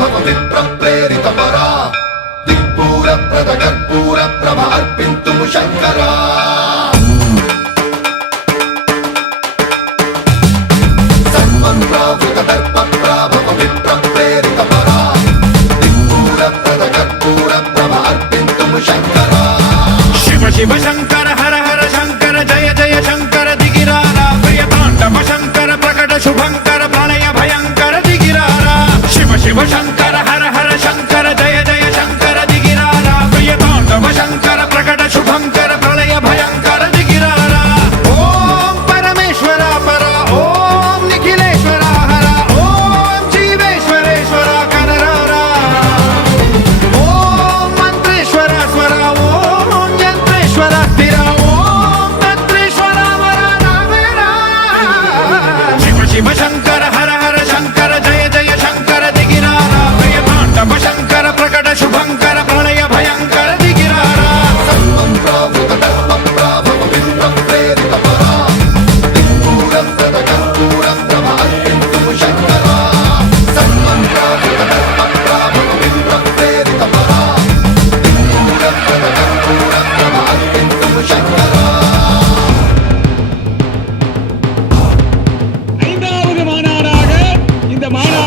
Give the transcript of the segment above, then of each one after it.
भवमित्रं प्रेरितपरा दिक्पूरप्रदकर्पूरप्रभ अर्पिन्तुमु शङ्करा सर्वं प्रावृतदर्पप्राभवमित्रं प्रेरितपरा दिक्पूरप्रदकर्पूरप्रभ अर्पिन्तुमु शङ्करा शिव शिव शङ्कर हर हर शङ्कर जय जय शङ्कर दिगिरारा प्रियताण्डव शङ्कर प्रकट शुभङ्कर Mas jantar a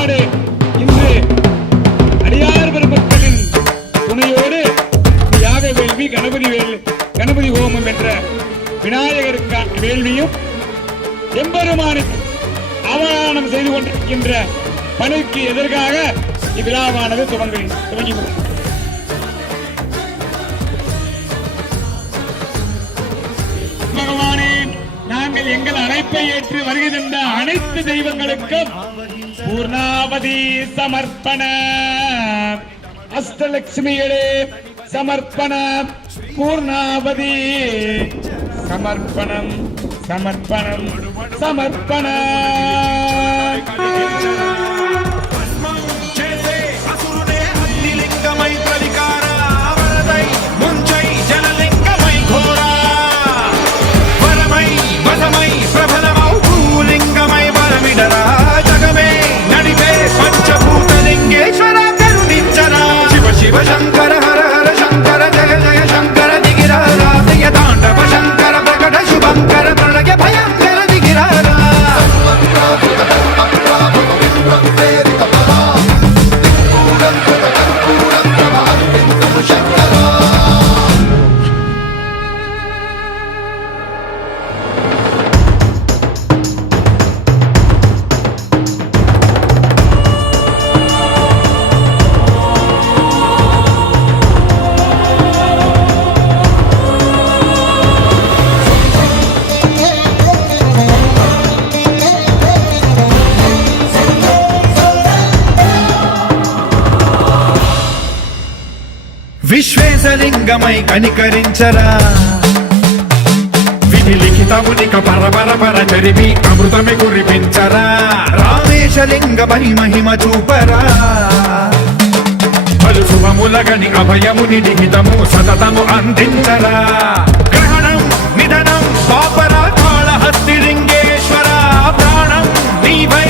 மாநாடு இன்று அடியார் பெருமக்களின் துணையோடு யாக வேள்வி கணபதி வேல் கணபதி ஹோமம் என்ற விநாயகருக்கான வேள்வியும் எம்பெருமானுக்கு அவதானம் செய்து கொண்டிருக்கின்ற பணிக்கு எதற்காக இவ்விழாவானது துவங்கி துவங்கி நாங்கள் எங்கள் அழைப்பை ஏற்று வருகை தந்த அனைத்து தெய்வங்களுக்கும் பூர்ணாவதி சமர்ப்பண. அஷ்டலட்சுமிகளே சமர்ப்பண. பூர்ணாவதி சமர்ப்பணம் சமர்ப்பணம் சமர்ப்பண విశ్వేశలింగమై కనికరించరా. విధి లిఖితమునిక పరపరపర జరిపి అమృతమి కురిపించరా. రామేశలింగ మహిమహిమ చూపరా. పలు శుభములగని అభయముని నిహితము సతతము అందించరా. గ్రహణం నిధనం పాపరా కాళహస్తి లింగేశ్వర. ప్రాణం నీవై